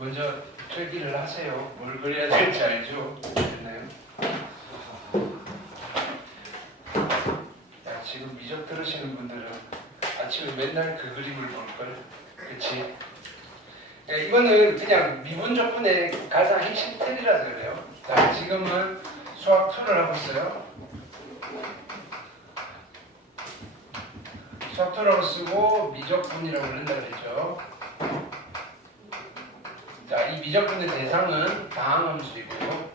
먼저 필기를 하세요. 뭘 그려야 될지 알죠? 됐나요? 야, 지금 미적 들으시는 분들은 아침에 맨날 그 그림을 볼걸. 그치? 야, 이거는 그냥 미분적분의 가장 핵심 틀이라서 그래요. 자, 지금은 수학 2를 하고 있어요. 수학 2라고 쓰고 미적분이라고 그런다 그랬죠. 자, 이 미적분의 대상은 다항함수이고요.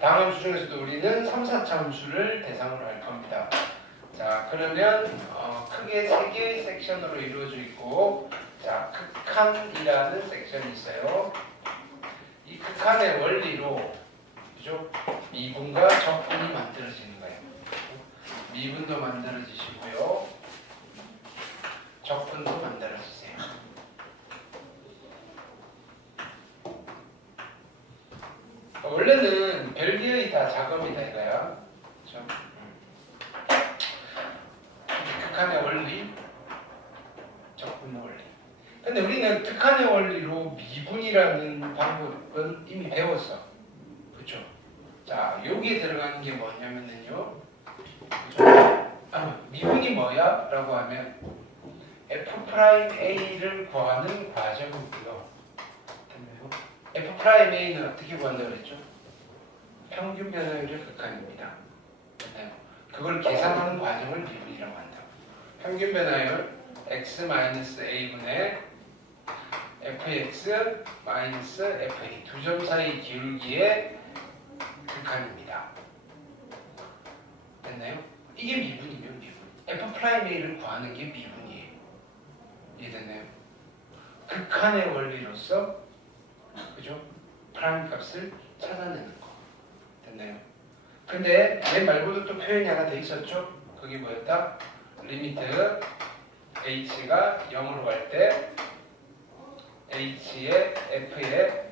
다항함수 중에서도 우리는 3, 4차 함수를 대상으로 할 겁니다. 자, 그러면 크게 3개의 섹션으로 이루어져 있고, 자, 극한이라는 섹션이 있어요. 이 극한의 원리로, 그죠? 미분과 적분이 만들어지는 거예요. 미분도 만들어지시고요. 적분도 만들어지세요. 원래는 별개의 다 작업이다 이거야. 그렇죠? 극한의 원리, 적분의 원리. 근데 우리는 극한의 원리로 미분이라는 방법은 이미 배웠어. 그렇죠? 자, 여기에 들어가는 게 뭐냐면요. 미분이 뭐야? 라고 하면 F'A를 구하는 과정이고요. 됐나요? F'A는 어떻게 구한다고 그랬죠? 평균 변화율의 극한입니다. 됐나요? 그걸 계산하는 과정을 미분이라고 한다고. 평균 변화율 x-a분의 fx-fa 두 점 사이 기울기의 극한입니다. 됐나요? 이게 미분이면 미분. F'A를 구하는 게 미분이에요. 이해됐나요? 극한의 원리로서 그죠? 프라임 값을 찾아내는 거. 됐나요? 근데 맨 말고도 또 표현이 하나 돼 있었죠? 그게 뭐였다? 리미트 h가 0으로 갈 때 h의 f의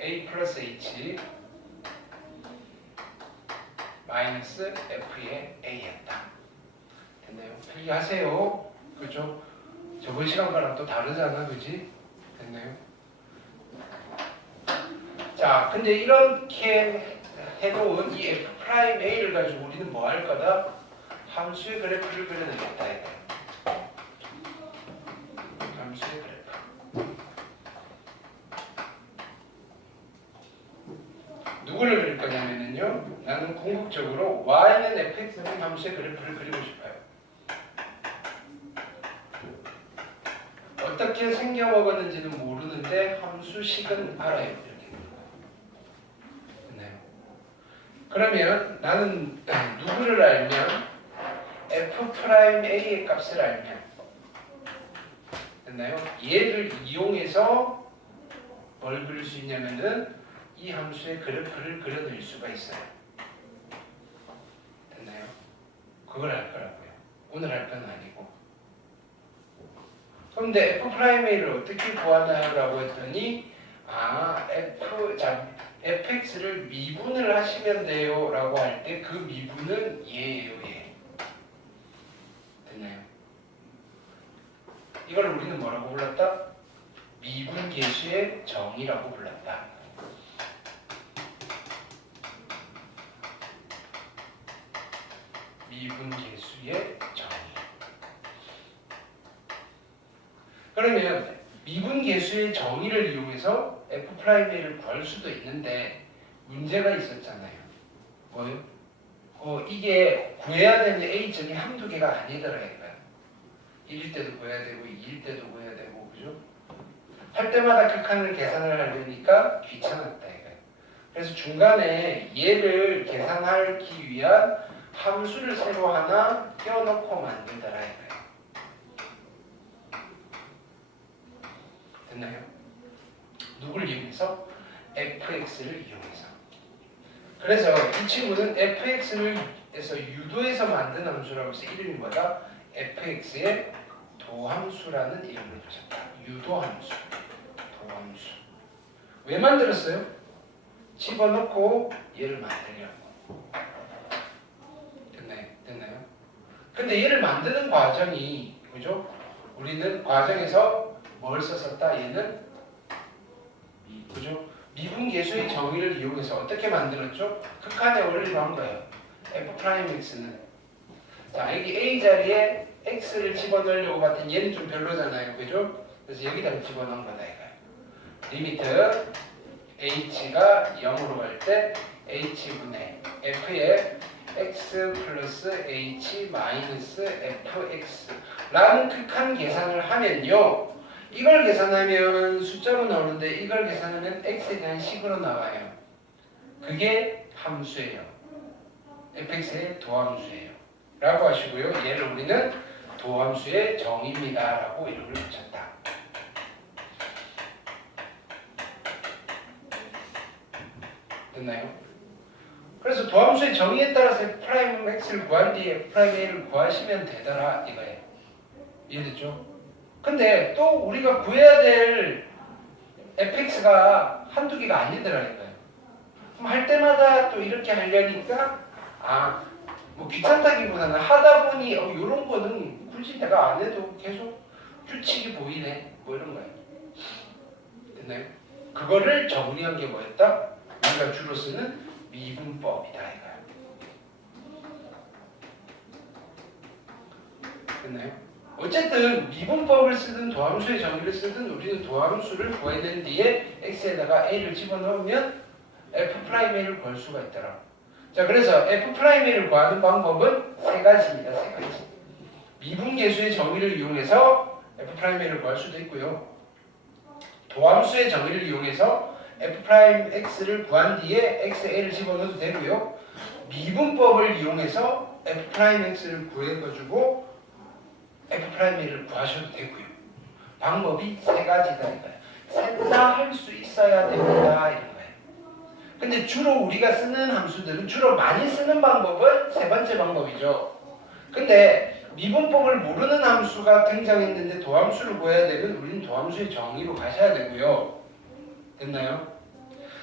a 플러스 h 마이너스 f의 a였다. 됐나요? 필기하세요. 그죠? 저번 시간과는 또 다르잖아, 그지? 됐나요? 자, 근데 이렇게 해놓은 이 F'A를 가지고 우리는 뭐 할 거다? 함수의 그래프를 그려내겠다 이거예요. 함수의 그래프. 누구를 그릴 거냐면요. 나는 궁극적으로 y는 fx는 함수의 그래프를 그리고 싶어요. 어떻게 생겨먹었는지는 모르는데 함수식은 알아요. 이렇게. 네. 그러면 나는 누구를 알면 F'A의 값을 알면 됐나요? 얘를 이용해서 뭘 그릴 수 있냐면은 이 함수의 그래프를 그려낼 수가 있어요. 됐나요? 그걸 할 거라고요. 오늘 할 건 아니고. 그런데 F'A를 어떻게 구하나요? 라고 했더니 fx를 미분을 하시면 돼요 라고 할 때 그 미분은 얘예요. 얘. 됐나요? 이걸 우리는 뭐라고 불렀다? 미분계수의 정의라고 불렀다. 미분계수의 정의. 그러면 미분계수의 정의를 이용해서 F'A를 구할 수도 있는데 문제가 있었잖아요. 뭐요? 이게 구해야 되는 A점이 한두 개가 아니더라 이거야. 1일 때도 구해야 되고 2일 때도 구해야 되고 그죠? 할 때마다 극한을 계산을 하려니까 귀찮았다 이거야. 그래서 중간에 얘를 계산하기 위한 함수를 새로 하나 껴넣고 만들더라 이거야. 됐나요? 누굴 이용해서? fx를 이용해서. 그래서 이 친구는 fx를 해서 유도해서 만든 함수라고 해서 이름이 뭐다? fx의 도함수라는 이름을 붙였다. 유도함수. 도함수. 왜 만들었어요? 집어넣고 얘를 만들려고. 됐나요? 근데 얘를 만드는 과정이 그죠? 우리는 과정에서 뭘 썼었다? 얘는 그죠? 미분계수의 정의를 이용해서 어떻게 만들었죠? 극한의 원리로 한 거예요. f'x는 자 여기 a 자리에 x를 집어넣으려고 봤더니 얘는 좀 별로잖아요, 그죠? 그래서 여기다 집어넣은 거다 이거예요. 리미트 h가 0으로 갈 때 h분의 f의 x 플러스 h 마이너스 fx 라는 극한 계산을 하면요, 이걸 계산하면 숫자로 나오는데 이걸 계산하면 x에 대한 식으로 나와요. 그게 함수예요. fx의 도함수예요 라고 하시고요, 얘를 우리는 도함수의 정의입니다 라고 이름을 붙였다. 됐나요? 그래서 도함수의 정의에 따라서 F'X를 구한 뒤에 F'A를 구하시면 되더라 이거예요. 이해됐죠? 근데 또 우리가 구해야 될 fx가 한두 개가 아니더라니까요. 그럼 할 때마다 또 이렇게 하려니까 뭐 귀찮다기보다는 하다 보니 이런 거는 굳이 내가 안 해도 계속 규칙이 보이네 뭐 이런 거예요. 됐나요? 그거를 정리한 게 뭐였다? 우리가 주로 쓰는 미분법이다 이거예요. 됐나요? 어쨌든 미분법을 쓰든 도함수의 정의를 쓰든 우리는 도함수를 구해낸 뒤에 x에다가 a를 집어넣으면 f'a를 구할 수가 있더라. 자, 그래서 f'a를 구하는 방법은 세 가지입니다. 세 가지. 미분계수의 정의를 이용해서 f'a를 구할 수도 있고요. 도함수의 정의를 이용해서 f'x를 구한 뒤에 xa를 집어넣어도 되고요. 미분법을 이용해서 f'x를 구해가지고 f'a를 구하셔도 되고요. 방법이 세 가지다 이거예요. 셋 다 할 수 있어야 됩니다 이런 거예요. 근데 주로 우리가 쓰는 함수들은 주로 많이 쓰는 방법은 세 번째 방법이죠. 근데 미분법을 모르는 함수가 등장했는데 도함수를 구해야 되면 우리는 도함수의 정의로 가셔야 되고요. 됐나요?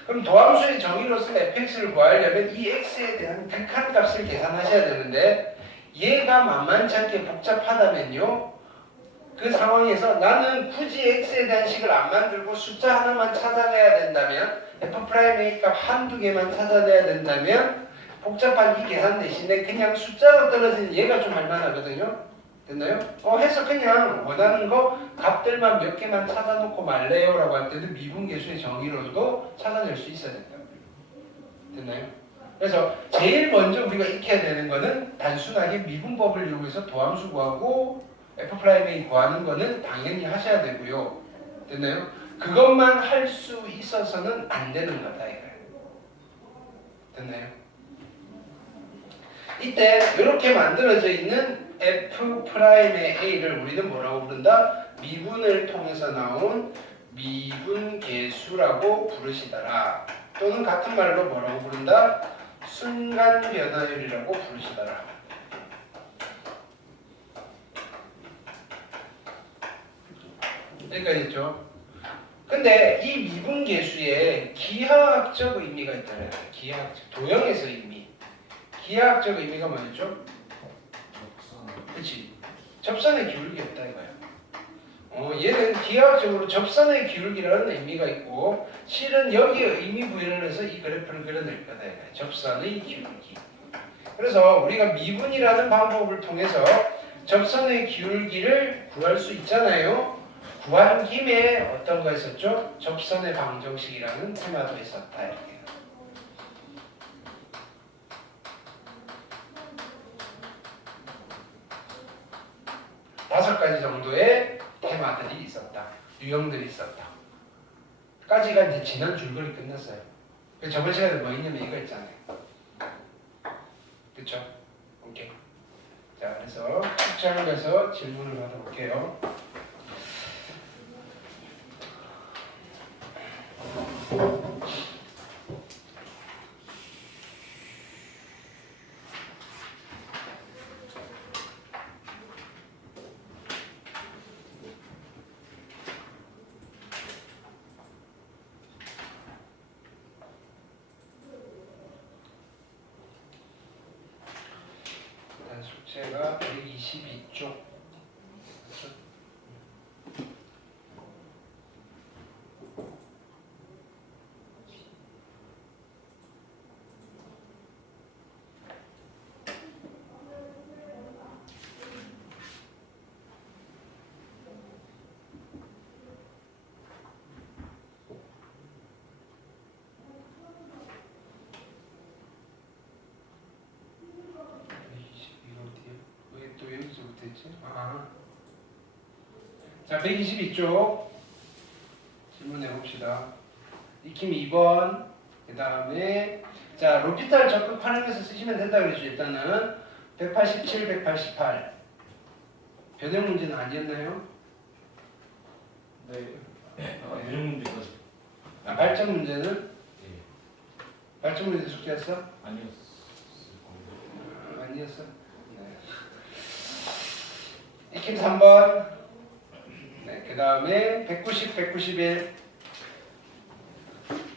그럼 도함수의 정의로서 fx를 구하려면 이 x에 대한 극한값을 계산하셔야 되는데 얘가 만만치 않게 복잡하다면요, 그 상황에서 나는 굳이 x에 대한 식을 안 만들고 숫자 하나만 찾아내야 된다면, f'A값 한두 개만 찾아내야 된다면 복잡한 이 계산 대신에 그냥 숫자로 떨어지는 얘가 좀 할만하거든요. 됐나요? 해서 그냥 원하는 거 값들만 몇 개만 찾아놓고 말래요 라고 할 때는 미분계수의 정의로도 찾아낼 수 있어야 된다. 됐나요? 그래서 제일 먼저 우리가 익혀야 되는 거는 단순하게 미분법을 이용해서 도함수 구하고 f'A 구하는 거는 당연히 하셔야 되고요. 됐나요? 그것만 할 수 있어서는 안 되는 거다 이거예요. 됐나요? 이때 이렇게 만들어져 있는 f'의 a를 우리는 뭐라고 부른다? 미분을 통해서 나온 미분계수라고 부르시더라. 또는 같은 말로 뭐라고 부른다? 순간 변화율이라고 부르시더라. 여기까지 있죠? 근데 이 미분계수에 기하학적 의미가 있잖아요. 기하학적, 도형에서 의미. 기하학적 의미가 뭐였죠? 그치? 접선의 기울기 없다 이거야. 얘는 기하학적으로 접선의 기울기라는 의미가 있고, 실은 여기에 의미 부여를 해서 이 그래프를 그려낼 거다 이거야. 접선의 기울기. 그래서 우리가 미분이라는 방법을 통해서 접선의 기울기를 구할 수 있잖아요. 구한 김에 어떤 거 있었죠? 접선의 방정식이라는 테마도 있었다 이렇게. 5가지 정도의 테마들이 있었다. 유형들이 있었다. 까지가 이제 지난 줄거리 끝났어요. 저번 시간에 뭐 있냐면 이거 있잖아요. 그쵸? 오케이. 자, 그래서 숙제하는 거에서 질문을 받아볼게요. 숙제 숙제가 122쪽. 또 여기서부터 했지? 자, 122쪽 질문해 봅시다. 익힘 2번. 그 다음에 자, 로피탈 적극 활용해서 쓰시면 된다 그랬죠. 일단은 187, 188 변형 문제는 아니었나요? 네. 변형 문제가 발전 문제는? 네. 발전 문제 숙제였어? 아니었을 겁니다. 아니었어. 네. 익힘 3번. 네, 그 다음에 190, 191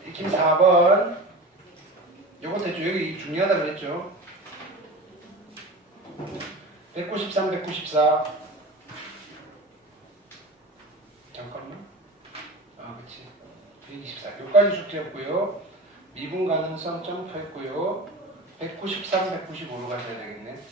익힘 4번. 요것도 했죠. 여기 중요하다 그랬죠. 193, 194 잠깐만. 그치. 124 여기까지 숙제였고요. 미분 가능성 점프했고요. 193, 195로 가셔야 되겠네.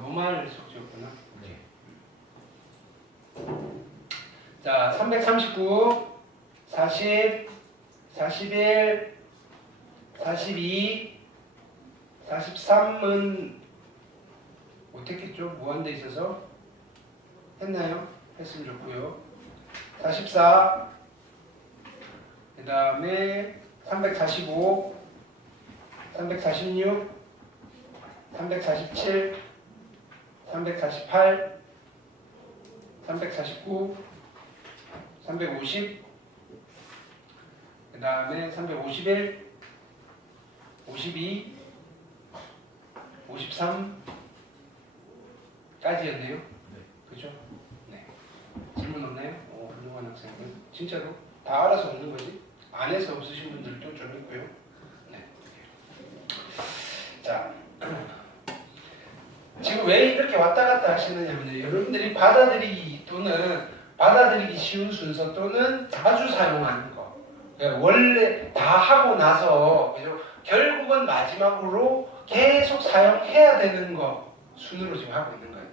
노말 숙제였구나. 네. 자, 339, 40, 41, 42, 43은 못했겠죠? 무한대 있어서 했나요? 했으면 좋고요. 44, 그 다음에 345, 346, 347, 348, 349, 350, 그 다음에 351, 52, 53까지였네요. 그죠? 네. 질문 없나요? 훌륭한 학생들. 진짜로 다 알아서 없는 거지? 안에서 없으신 분들도 좀 있고요. 네. 자. 지금 왜 이렇게 왔다 갔다 하시느냐면요. 여러분들이 받아들이기 또는 받아들이기 쉬운 순서 또는 자주 사용하는 거. 그러니까 원래 다 하고 나서 그죠? 결국은 마지막으로 계속 사용해야 되는 거 순으로 지금 하고 있는 거예요.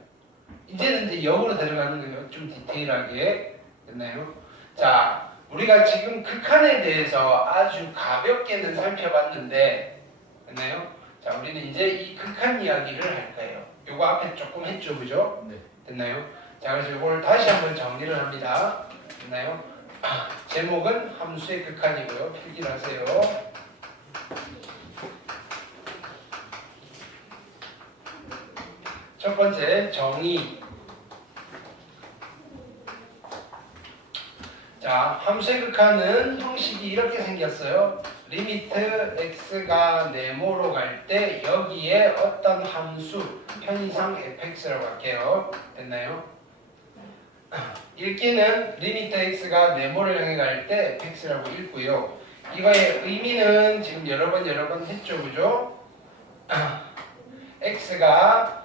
이제는 이제 역으로 들어가는 거예요. 좀 디테일하게. 됐나요? 자, 우리가 지금 극한에 대해서 아주 가볍게는 살펴봤는데 됐나요? 자, 우리는 이제 이 극한 이야기를 할 거예요. 요거 앞에 조금 했죠, 그죠? 네. 됐나요? 자, 그래서 이걸 다시 한번 정리를 합니다. 됐나요? 제목은 함수의 극한이고요. 필기를 하세요. 첫 번째, 정의. 자, 함수의 극한은 형식이 이렇게 생겼어요. 리미트 x가 네모로 갈 때 여기에 어떤 함수 편의상 fx라고 할게요. 됐나요? 읽기는 리미트 x가 네모를 향해 갈 때 fx라고 읽고요. 이거의 의미는 지금 여러 번 했죠, 그죠? x가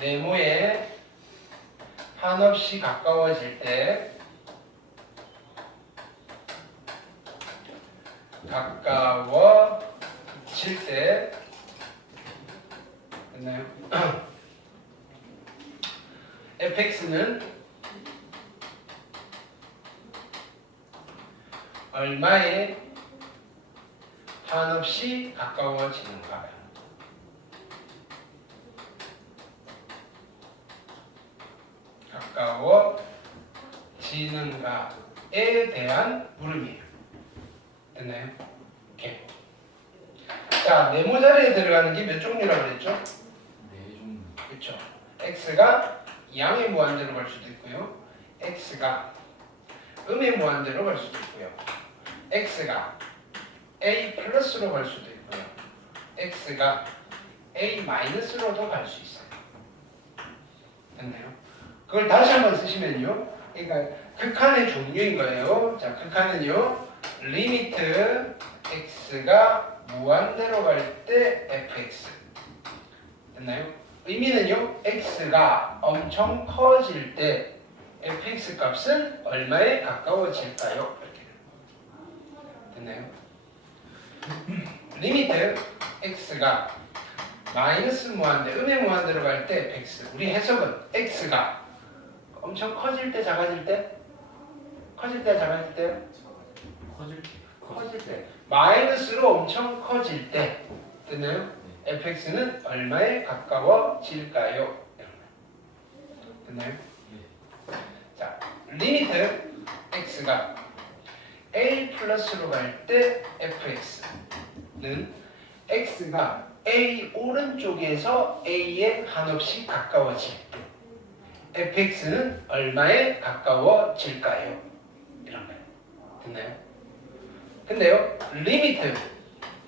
네모에 한없이 가까워질 때 됐나요? fx는 얼마에 한없이 가까워지는가? 가까워지는가에 대한 물음이에요. 됐나요? 오케이. 자, 네모 자리에 들어가는 게 몇 종류라고 그랬죠? 네 종류. 그렇죠. x가 양의 무한대로 갈 수도 있고요. x가 음의 무한대로 갈 수도 있고요. x가 a 플러스로 갈 수도 있고요. x가 A-로도 갈 수 있어요. 됐나요? 그걸 다시 한번 쓰시면요. 그러니까 극한의 종류인 거예요. 자, 극한은요. 리미트 x가 무한대로 갈 때 fx. 됐나요? 의미는요. x가 엄청 커질 때 fx 값은 얼마에 가까워질까요? 이렇게. 됐나요? 리미트 x가 마이너스 무한대, 음의 무한대로 갈 때 fx. 우리 해석은 x가 엄청 커질 때, 작아질 때? 커질 때, 작아질 때요? 커질 때. 커질 때. 마이너스로 엄청 커질 때. 됐나요? fx는 얼마에 가까워질까요? 됐나요? 자, 리미트 x가 a 플러스로 갈 때 fx는 x가 a 오른쪽에서 a에 한없이 가까워질 때 fx는 얼마에 가까워질까요? 이런 거예요. 됐나요? 근데요, 리미트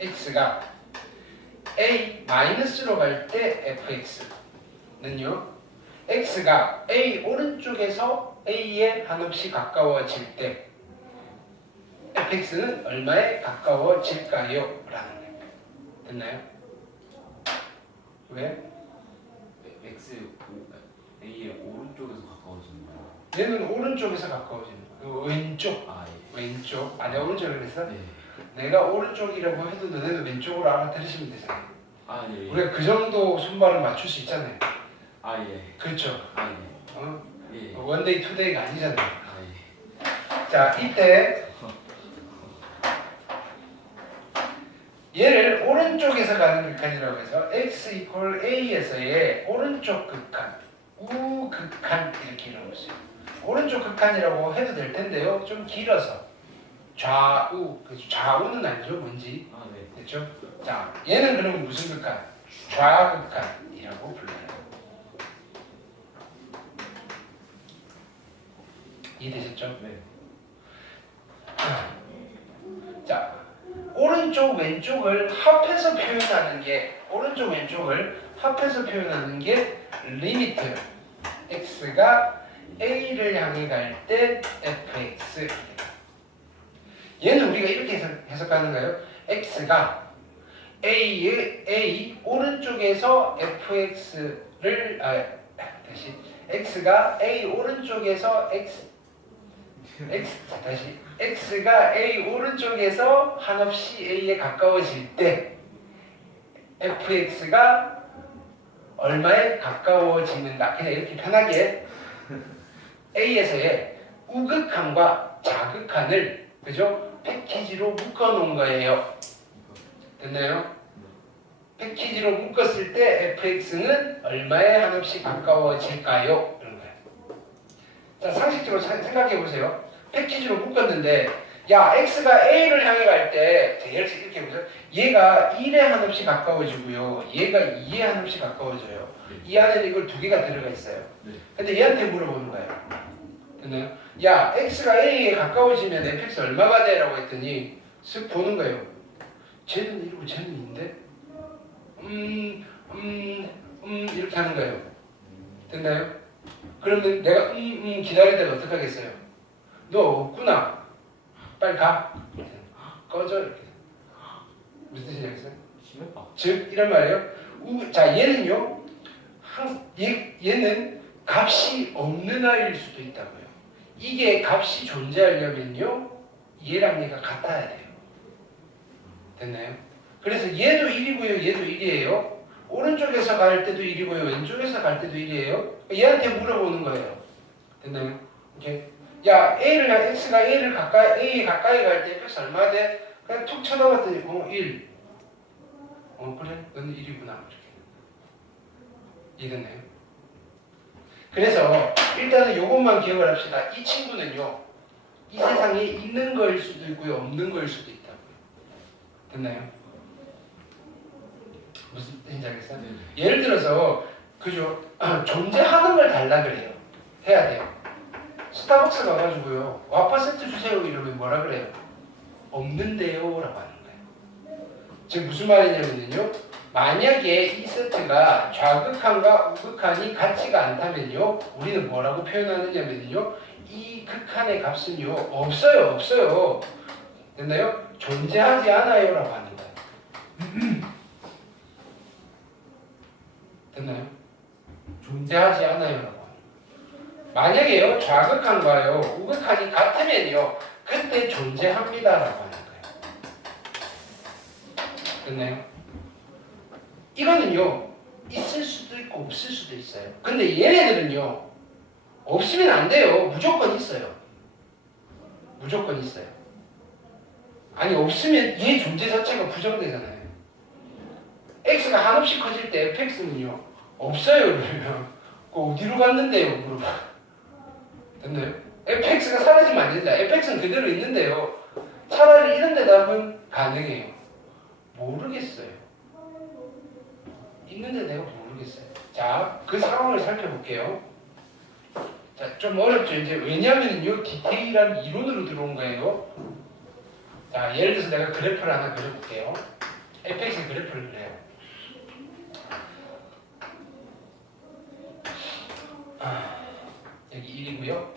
x가 a 마이너스로 갈 때 fx는요, x가 a 오른쪽에서 a에 한없이 가까워질 때 fx는 얼마에 가까워질까요? 라는 거예요. 됐나요? 왜? X A의 오른쪽에서 가까워지는 거예요. 얘는 오른쪽에서 가까워지는 거예요. 왼쪽. 아 예. 왼쪽. 아, 내가 오른쪽이라고 했어? 네. 내가 오른쪽이라고 해도 너네도 왼쪽으로 알아들으시면 되잖아요. 아 예. 우리가 그 정도 손발을 맞출 수 있잖아요. 아 예. 그렇죠. 아 예. 어? 예. 원데이 투데이가 아니잖아요. 아 예. 자, 이때 얘를 오른쪽에서 가는 극한이라고 해서 x equal a에서의 오른쪽 극한, 우극한 이렇게 이루어졌어요. 오른쪽 극한이라고 해도 될 텐데요. 좀 길어서 좌우, 좌우는 알죠? 뭔지 아 네. 됐죠? 자, 얘는 그럼 무슨 극한? 좌극한이라고 불러요. 이해되셨죠? 네. 자, 오른쪽 왼쪽을 합해서 표현하는 게 리미트 x가 a를 향해 갈 때 fx. 얘는 우리가 이렇게 해석하는 거예요. x가 a 오른쪽에서 fx를 다시 x가 a 오른쪽에서 x가 a 오른쪽에서 한없이 a에 가까워질 때 fx가 얼마에 가까워지는가. 그냥 이렇게 편하게 a에서의 우극한과 자극한을 그죠? 패키지로 묶어 놓은 거예요. 됐나요? 패키지로 묶었을 때 fx는 얼마에 한없이 가까워질까요? 이런 거예요. 자, 상식적으로 생각해 보세요. 패키지로 묶었는데 야, x가 a를 향해 갈 때 이렇게 보세요. 얘가 1에 한없이 가까워지고요. 얘가 2에 한없이 가까워져요. 이 안에는 이걸 두 개가 들어가 있어요. 근데 얘한테 물어보는 거예요. 됐나요? 야, x가 a에 가까워지면 fx 얼마가 돼? 라고 했더니 쓱 보는 거예요. 쟤는 이러고 쟤는 인데? 이렇게 하는 거예요. 됐나요? 그러면 내가 기다리다가 어떡하겠어요? 너 없구나. 빨리 가. 꺼져. 이렇게. 무슨 뜻인지 알겠어요? 심했다. 즉 이런 말이에요. 자, 얘는요. 얘는 값이 없는 아이일 수도 있다고요. 이게 값이 존재하려면요. 얘랑 얘가 같아야 돼요. 됐나요? 그래서 얘도 1이고요. 얘도 1이에요. 오른쪽에서 갈 때도 1이고요. 왼쪽에서 갈 때도 1이에요. 얘한테 물어보는 거예요. 됐나요? 이렇게. 야, x가 a에 가까이 갈 때 fx 얼마 돼? 그냥 툭 쳐다봤더니 1. 그래? 넌 1이구나. 이렇게. 이해됐나요? 그래서 일단은 요것만 기억을 합시다. 이 친구는요. 이 세상에 있는 거일 수도 있고요. 없는 거일 수도 있다고요. 됐나요? 무슨 뜻인지 알겠어요? 네. 예를 들어서 그죠? 존재하는 걸 달라 그래요. 해야 돼요. 스타벅스 가가지고요. 와파 세트 주세요 이러면 뭐라 그래요? 없는데요 라고 하는 거예요. 즉 무슨 말이냐면요. 만약에 이 세트가 좌극한과 우극한이 같지가 않다면요, 우리는 뭐라고 표현하느냐면요, 이 극한의 값은요 없어요. 됐나요? 존재하지 않아요라고 하는 거예요. 됐나요? 존재하지 않아요라고 하는 거예요. 만약에요 좌극한과요 우극한이 같으면요 그때 존재합니다라고 하는 거예요. 됐나요? 이거는요 있을 수도 있고 없을 수도 있어요. 근데 얘네들은요 없으면 안 돼요. 무조건 있어요. 무조건 있어요. 아니 없으면 얘 존재 자체가 부정되잖아요. x가 한없이 커질 때 fx는요 없어요. 그러면 그 어디로 갔는데요? 물어봐. 됐나요? fx가 사라지면 안 된다. fx는 그대로 있는데요. 차라리 이런 대답은 가능해요. 모르겠어요. 있는데 내가 모르겠어요. 자, 그 상황을 살펴볼게요. 자, 좀 어렵죠. 이제 왜냐면요 디테일한 이론으로 들어온 거예요. 자, 예를 들어서 내가 그래프를 하나 그려볼게요. fx의 그래프를 그려요. 여기 1이고요.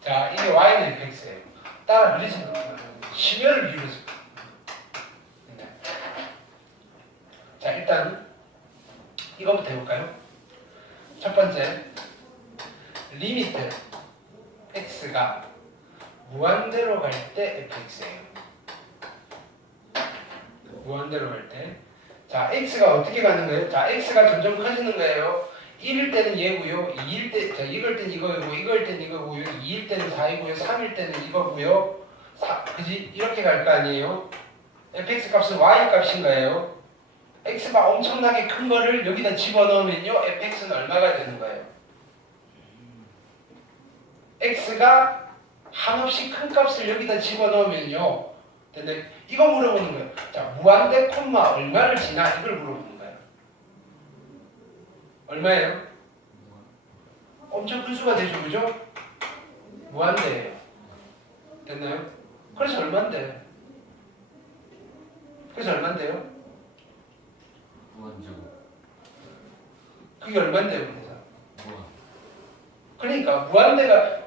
자, 이게 y는 fx예요. 따라 그리시면 심혈을 기울여서. 네. 자, 일단 이거부터 해볼까요? 첫 번째, 리미트 x가 무한대로 갈 때 fx예요. 무한대로 갈 때. 자, x가 어떻게 가는 거예요? 자, x가 점점 커지는 거예요. 1일 때는 얘고요. 2일 때, 자, 이걸 땐 이거고, 이걸 땐 이거고요. 2일 때는 4이고요. 3일 때는 이거고요. 그지? 이렇게 갈 거 아니에요? fx 값은 y 값인 거예요. x가 엄청나게 큰 거를 여기다 집어넣으면요. fx는 얼마가 되는 거예요? x가 한없이 큰 값을 여기다 집어넣으면요. 근데 이거 물어보는 거예요. 자, 무한대 콤마 얼마를 지나? 이걸 물어보는 거예요. 얼마예요? 엄청 큰 수가 되죠, 그죠? 무한대예요. 됐나요? 그래서 얼만데? 그래서 얼만데요? 무한정. 그게 얼만데요, 그래서? 무한. 그러니까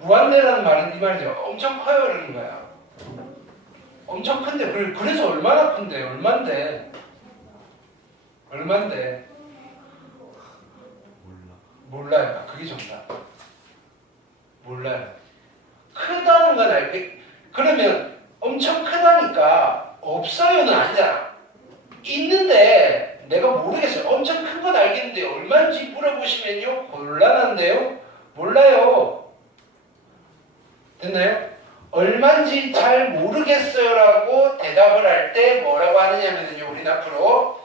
무한대라는 말은 이 말이죠. 엄청 커요, 그러는 거야. 엄청 큰데 그래서 얼마나 큰데? 얼만데? 얼만데? 몰라요. 그게 정답. 몰라요. 크다는 건 알겠. 그러면 엄청 크다니까 없어요는 아니잖아. 있는데 내가 모르겠어요. 엄청 큰 건 알겠는데 얼마인지 물어보시면요 곤란한데요. 몰라요. 됐나요? 얼마인지 잘 모르겠어요라고 대답을 할 때 뭐라고 하느냐면요 우리는 앞으로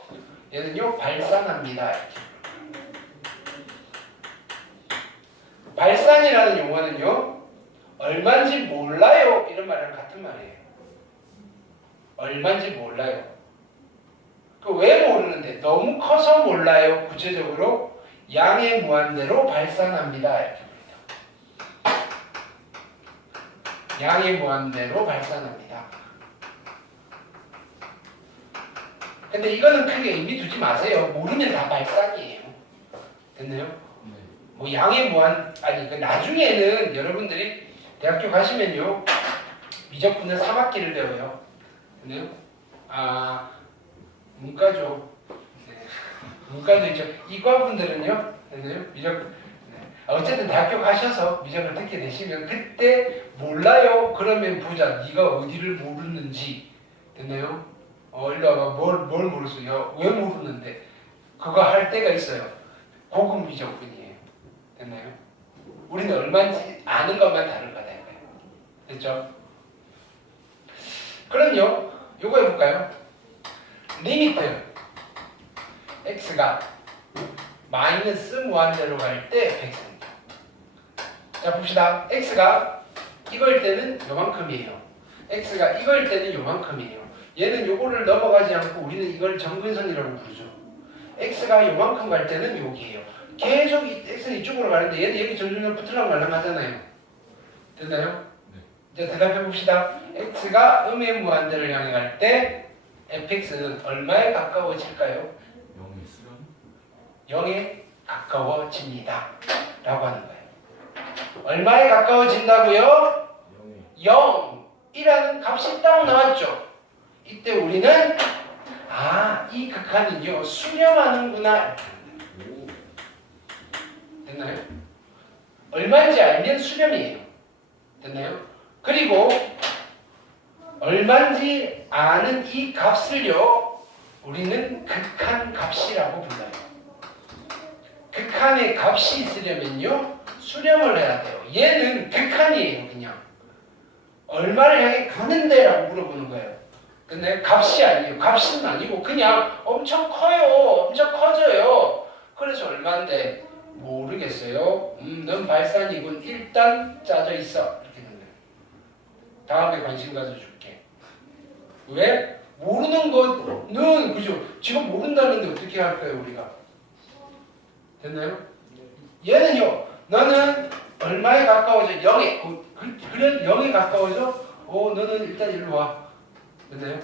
얘는요 발산합니다. 발산이라는 용어는요 얼마인지 몰라요 이런 말이랑 같은 말이에요. 얼마인지 몰라요. 그 왜 모르는데? 너무 커서 몰라요. 구체적으로 양의 무한대로 발산합니다. 이렇게 부릅니다. 양의 무한대로 발산합니다. 근데 이거는 크게 의미 두지 마세요. 모르면 다 발산이에요. 됐나요? 뭐 양의 무한 아니 그 나중에는 여러분들이 대학교 가시면요 미적분은 3학기를 배워요. 됐나요? 아 문과죠. 네. 문과도 있죠. 이과분들은요, 됐나요? 미적. 네. 어쨌든 대학교 가셔서 미적을 듣게 되시면 그때 몰라요? 그러면 보자. 네가 어디를 모르는지. 됐나요? 일로 와봐. 뭘 모르세요? 왜 모르는데? 그거 할 때가 있어요. 고급 미적분이에요. 됐나요? 우리는 얼마인지 아는 것만 다룰 거다 이거예요. 됐죠? 그럼요. 요거 해볼까요? 리미트 x가 마이너스 무한대로 갈 때 100입니다. 자 봅시다. x가 이거일 때는 요만큼이에요. x가 이거일 때는 요만큼이에요. 얘는 요거를 넘어가지 않고 우리는 이걸 정근선이라고 부르죠. x가 요만큼 갈 때는 여기에요. 계속 x는 이쪽으로 가는데 얘는 여기 점점 붙으려고 말랑 하잖아요. 됐나요? 이제 대답해 봅시다. x가 음의 무한대를 향해 갈 때 fx는 얼마에 가까워질까요? 0에 가까워집니다. 라고 하는 거예요. 얼마에 가까워진다고요? 0이라는 값이 딱 나왔죠. 이때 우리는 이 극한은요 수렴하는구나. 됐나요? 얼마인지 알면 수렴이에요. 됐나요? 그리고 얼마인지 아는 이 값을요 우리는 극한 값이라고 불러요. 극한의 값이 있으려면요 수렴을 해야 돼요. 얘는 극한이에요. 그냥 얼마를 향해 가는데 라고 물어보는 거예요. 근데 값이 아니에요. 값은 아니고 그냥 엄청 커요. 엄청 커져요. 그래서 얼마인데 모르겠어요. 넌 발산이군. 일단 짜져 있어. 이렇게 되는 거예요. 다음에 관심 가져줄게. 왜? 모르는 거는 그죠? 지금 모른다는데 어떻게 할까요 우리가? 됐나요? 얘는요. 너는 얼마에 가까워져? 0에. 그래 0에 가까워져? 너는 일단 일로 와. 됐나요?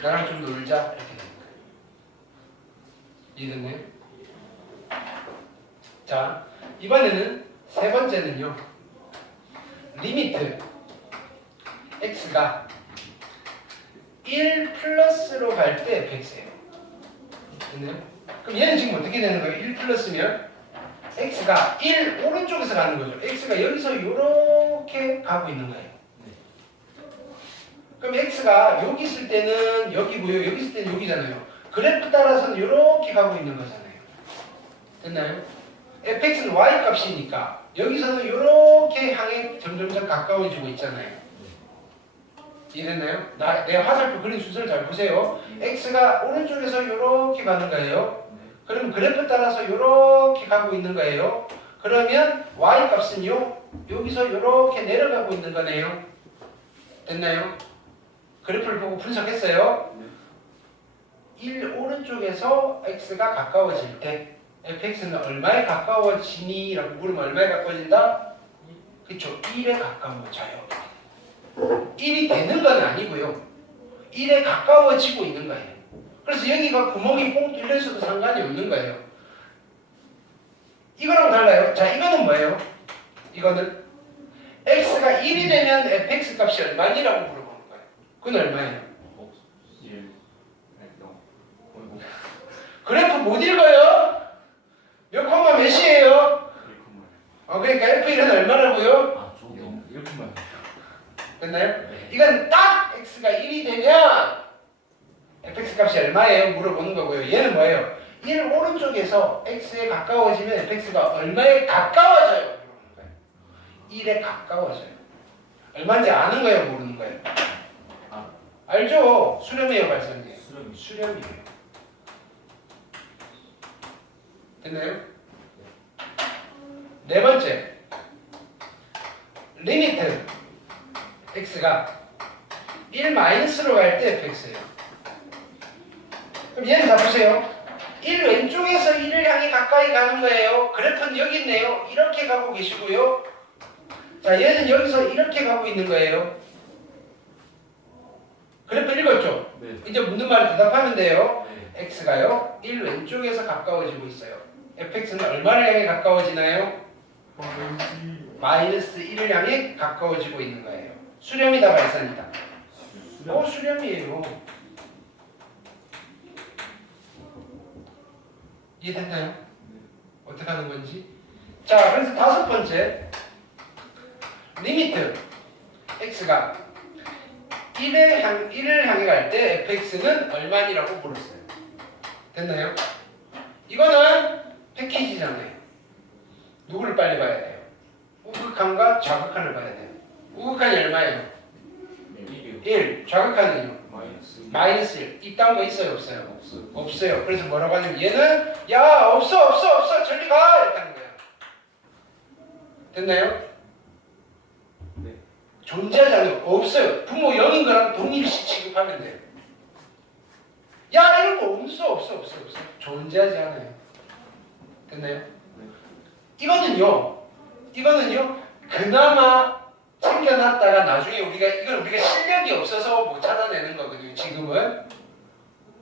나랑 좀 놀자. 이렇게 되는 거예요. 이해됐나요? 자, 이번에는 세 번째는요. 리미트 x가 1 플러스로 갈 때 100세요. 됐나요? 그럼 얘는 지금 어떻게 되는 거예요? 1 플러스면 x가 1 오른쪽에서 가는 거죠. x가 여기서 이렇게 가고 있는 거예요. 그럼 x가 여기 있을 때는 여기고요. 여기 있을 때는 여기잖아요. 그래프 따라서는 이렇게 가고 있는 거잖아요. 됐나요? fx는 y 값이니까 여기서는 이렇게 향해 점점점 가까워지고 있잖아요. 이해됐나요? 내가 화살표 그린 순서를 잘 보세요. x가 오른쪽에서 이렇게 가는 거예요. 그럼 그래프 따라서 이렇게 가고 있는 거예요. 그러면 y 값은요 여기서 이렇게 내려가고 있는 거네요. 됐나요? 그래프를 보고 분석했어요. 1 오른쪽에서 x가 가까워질 때 fx는 얼마에 가까워지니? 라고 물으면 얼마에 가까워진다? 그쵸? 1에 가까워져요. 1이 되는 건 아니고요. 1에 가까워지고 있는 거예요. 그래서 여기가 구멍이 뽕 뚫려 있어도 상관이 없는 거예요. 이거랑 달라요. 자, 이거는 뭐예요? 이거는 x가 1이 되면 fx 값이 얼마니라고 물어보는 거예요. 그건 얼마예요? 1 그래프 못 읽어요? 몇 콤마 몇이에요? 그러니까 f1은 얼마라고요? 저도 이렇게만. 됐나요? 이건 딱 x가 1이 되면 fx 값이 얼마예요? 물어보는 거고요. 얘는 뭐예요? 1 오른쪽에서 x에 가까워지면 fx가 얼마에 가까워져요? 물어보는 거예요. 1에 가까워져요. 얼마인지 아는 거예요? 모르는 거예요? 알죠? 수렴이에요? 발산이에요? 수렴이에요. 됐나요? 네 번째, 리미트 x가 1 마이너스로 갈 때 fx예요. 그럼 얘는 다 보세요. 1 왼쪽에서 1을 향해 가까이 가는 거예요. 그래프는 여기 있네요. 이렇게 가고 계시고요. 자, 얘는 여기서 이렇게 가고 있는 거예요. 그래프 읽었죠? 네. 이제 묻는 말을 대답하면 돼요. 네. x가요 1 왼쪽에서 가까워지고 있어요. fx는 얼마를 향해 가까워지나요? 마이너스 1을 향해 가까워지고 있는 거예요. 수렴이다 발산이다? 수렴이에요. 이해됐나요? 어떻게 하는 건지? 자, 그래서 다섯 번째 리미트 x가 1을 향해 갈 때 fx는 얼마니라고 물었어요. 됐나요? 이거는 패키지잖아요. 누구를 빨리 봐야 돼요? 우극한과 좌극한을 봐야 돼요. 우극한이 얼마예요? 1. 좌극한은요? 마이너스 1. 이딴 거 있어요? 없어요? 없어요. 그래서 뭐라고 하냐면 얘는 야 없어 저리 가 이렇게 하는 거야. 됐나요? 네. 존재하지 않아요. 없어요. 부모 0인 거랑 동일시 취급하면 돼요. 야 이런 거 없어. 존재하지 않아요. 됐나요? 이거는요 그나마 챙겨놨다가 나중에 이건 우리가 실력이 없어서 못 찾아내는 거거든요. 지금은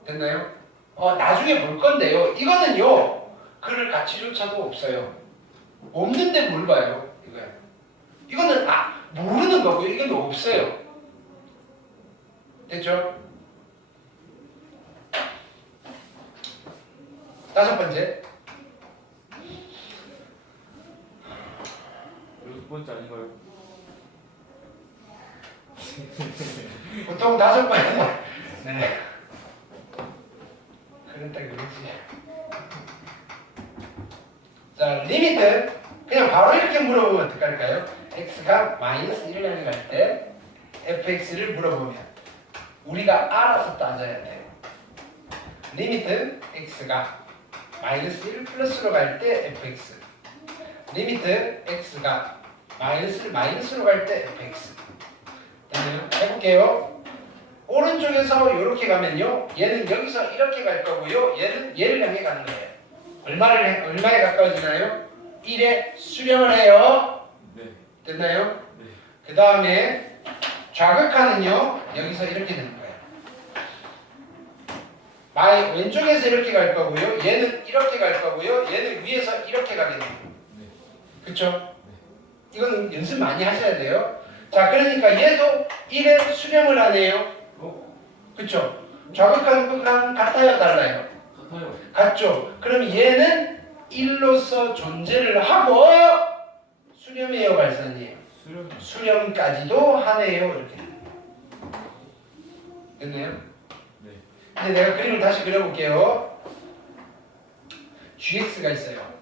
됐나요? 나중에 볼 건데요. 이거는요 그럴 가치조차도 없어요. 없는데 뭘 봐요? 이거는 모르는 거고요. 이건 없어요. 됐죠? 다섯 번째. 여섯 번째 아닌가요? 보통 다섯 번째. 네. 그랬다 그러지. 자, 리미트. 그냥 바로 이렇게 물어보면 어떡할까요? x가 마이너스 1을 향해 갈 때 fx를 물어보면 우리가 알아서 따져야 돼요. 리미트 x가 마이너스 1 플러스로 갈 때 fx. 리미트 x가 마이너스로 갈 때 fx. 됐나요? 해볼게요. 오른쪽에서 이렇게 가면요, 얘는 여기서 이렇게 갈 거고요, 얘는 얘를 향해 가는 거예요. 얼마에 가까워지나요? 1에 수렴을 해요. 네. 됐나요? 네. 그 다음에 좌극하는요, 여기서 이렇게 되는 거예요. 왼쪽에서 이렇게 갈 거고요, 얘는 이렇게 갈 거고요, 얘는 위에서 이렇게 가게 돼요. 네. 그쵸? 이건 연습 많이 하셔야 돼요. 자, 그러니까 얘도 1에 수렴을 하네요. 그쵸? 좌극한 극한 같아요, 달라요? 같아요. 같죠? 그럼 얘는 1로서 존재를 하고 수렴이에요, 발산이에요? 수렴. 수렴까지도 하네요, 이렇게. 됐나요? 네. 근데 내가 그림을 다시 그려볼게요. gx가 있어요.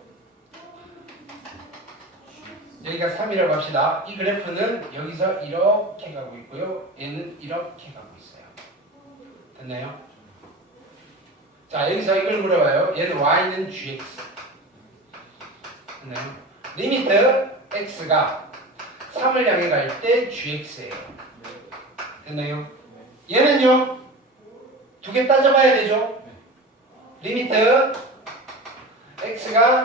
여기가 3이라고 합시다. 이 그래프는 여기서 이렇게 가고 있고요. 얘는 이렇게 가고 있어요. 됐나요? 자, 여기서 이걸 물어봐요. 얘는 y는 gx. 됐나요? 리미트 x가 3을 향해 갈 때 gx예요. 됐나요? 얘는요, 두 개 따져봐야 되죠? 리미트 x가